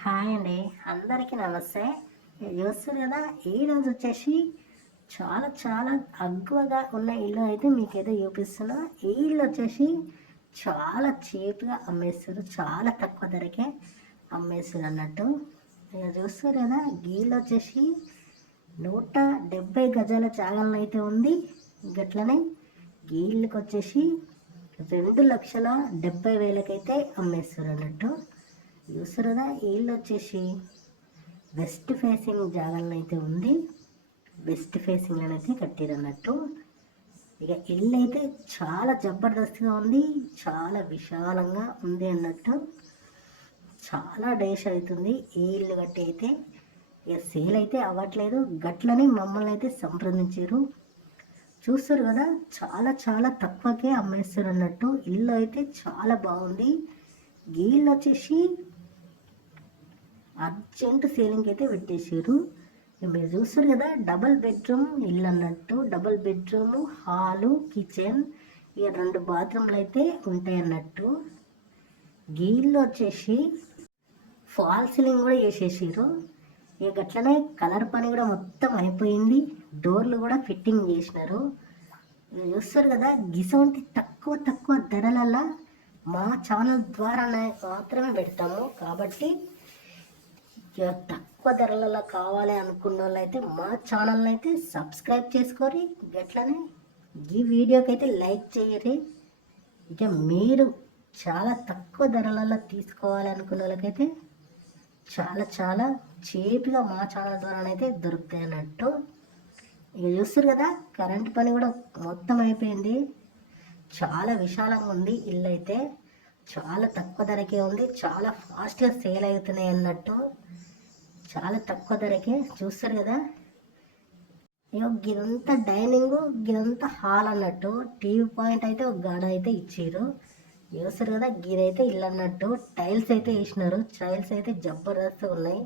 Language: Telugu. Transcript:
హాయ్ అండి, అందరికీ నమస్తే. చూస్తారు కదా, ఈరోజు వచ్చేసి చాలా చాలా అగ్గువగా ఉన్న ఇల్లు అయితే మీకైతే చూపిస్తున్నా. ఈ ఇల్లు వచ్చేసి చాలా చీప్గా అమ్మేస్తారు, చాలా తక్కువ ధరకే అమ్మేస్తారు అన్నట్టు. ఇక చూస్తారు కదా, గీళ్ళు వచ్చేసి 170 గజాల జాగాలను అయితే ఉంది. గట్లనే గీళ్ళకి వచ్చేసి 2,70,000కైతే అమ్మేస్తారు అన్నట్టు. చూస్తారు కదా, ఇల్లు వచ్చేసి వెస్ట్ ఫేసింగ్ జాగాలను అయితే ఉంది. వెస్ట్ ఫేసింగ్ అయితే కట్టారు అన్నట్టు. ఇక ఇల్లు అయితే చాలా జబర్దస్త్గా ఉంది, చాలా విశాలంగా ఉంది అన్నట్టు. చాలా డేస్ అవుతుంది ఈ ఇల్లు కట్టి అయితే. ఇక సేల్ అయితే అవ్వట్లేదు, గట్లని మమ్మల్ని అయితే సంప్రదించారు. చూస్తారు కదా, చాలా చాలా తక్కువకే అమ్మేస్తారు అన్నట్టు. ఇల్లు అయితే చాలా బాగుంది. గీళ్ళు వచ్చేసి అర్జెంట్ సేలింగ్ అయితే పెట్టేసారు. మీరు చూస్తారు కదా, డబల్ బెడ్రూమ్ ఇల్లు అన్నట్టు. డబల్ బెడ్రూమ్, హాలు, కిచెన్, ఇక 2 బాత్రూమ్లు అయితే ఉంటాయి అన్నట్టు. గీళ్ళు వచ్చేసి ఫాల్ సీలింగ్ కూడా చేసేసారు. ఇక గట్లనే కలర్ పని కూడా మొత్తం అయిపోయింది. డోర్లు కూడా ఫిట్టింగ్ చేసినారు. చూస్తారు కదా, గిసవంటి తక్కువ తక్కువ ధరలలో మా ఛానల్ ద్వారా మాత్రమే పెడతాము. కాబట్టి తక్కువ ధరలలో కావాలి అనుకున్న వాళ్ళు అయితే మా ఛానల్ని అయితే సబ్స్క్రైబ్ చేసుకోరి. గట్లనే ఈ వీడియోకి అయితే లైక్ చేయరి. ఇక మీరు చాలా తక్కువ ధరలలో తీసుకోవాలి అనుకున్న వాళ్ళకైతే చాలా చాలా చీప్గా మా ఛానల్ ద్వారానైతే దొరుకుతాయి అన్నట్టు. ఇక చూస్తారు కదా, కరెంట్ పని కూడా మొత్తం అయిపోయింది. చాలా విశాలంగా ఉంది ఇల్లు అయితే. చాలా తక్కువ ధరకే ఉంది, చాలా ఫాస్ట్గా సేల్ అవుతున్నాయి అన్నట్టు. చాలా తక్కువ ధరకే. చూస్తారు కదా, ఇదంతా డైనింగ్, ఇదంతా హాల్ అన్నట్టు. టీవీ పాయింట్ అయితే ఒక గాడ అయితే ఇచ్చారు. చూస్తారు కదా, గిదైతే ఇల్లు అన్నట్టు. టైల్స్ అయితే వేసినారు. టైల్స్ అయితే జబర్దస్త్ ఉన్నాయి.